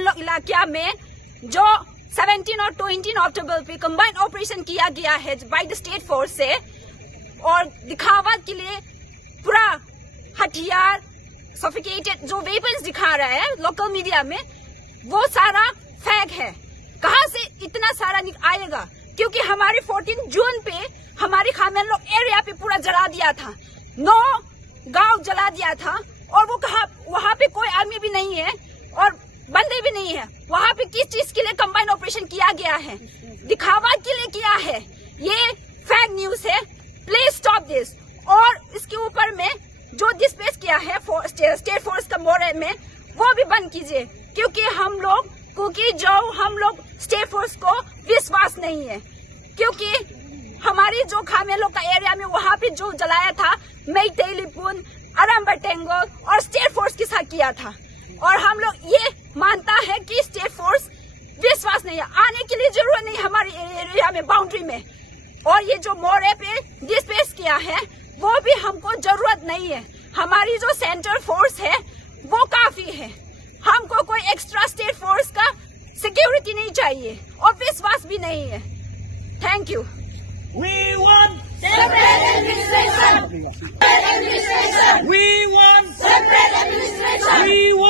खामेनलोक इलाके में जो 17 और 20 अक्टूबर पे कंबाइंड ऑपरेशन किया गया है बाय द स्टेट फोर्स से, और दिखावा के लिए पूरा हथियार सोफिकेटेड जो वेपन्स दिखा रहा है लोकल मीडिया में, वो सारा फेक है। कहां से इतना सारा आएगा? क्योंकि हमारे 14 जून पे हमारी खामेनलोक एरिया पे पूरा जला दिया था, 9 गांव जला दिया था, और वो कहा वहां पे कोई आर्मी भी नहीं है और बंदे भी नहीं है। वहां पे किस चीज के लिए कंबाइंड ऑपरेशन किया गया है? दिखावा के लिए किया है। ये फेक न्यूज है। Please stop this. और इसके ऊपर में जो डिस्प्लेस किया है स्टेट फोर्स का मोरल में, वो भी बंद कीजिए, क्योंकि हम लोग स्टेट फोर्स को विश्वास नहीं है। क्योंकि हमारी जो खामेनलोक का एरिया में वहां पे जो जलाया था मेइतेई लिपुन, अरमबटेंगल और स्टेट फोर्स के साथ किया था, और हम लोग ये मानता है कि स्टेट फोर्स विश्वास नहीं है, आने के लिए जरूरत नहीं हमारे एरिया में, बाउंड्री में। और ये जो मोरे पे डिस्प्लेस किया है वो भी हमको जरूरत नहीं है। हमारी जो सेंट्रल फोर्स है वो काफी है। हमको कोई एक्स्ट्रा स्टेट फोर्स का सिक्योरिटी नहीं चाहिए और विश्वास भी नहीं है। Thank you. We want separate administration. We want Separate administration. We want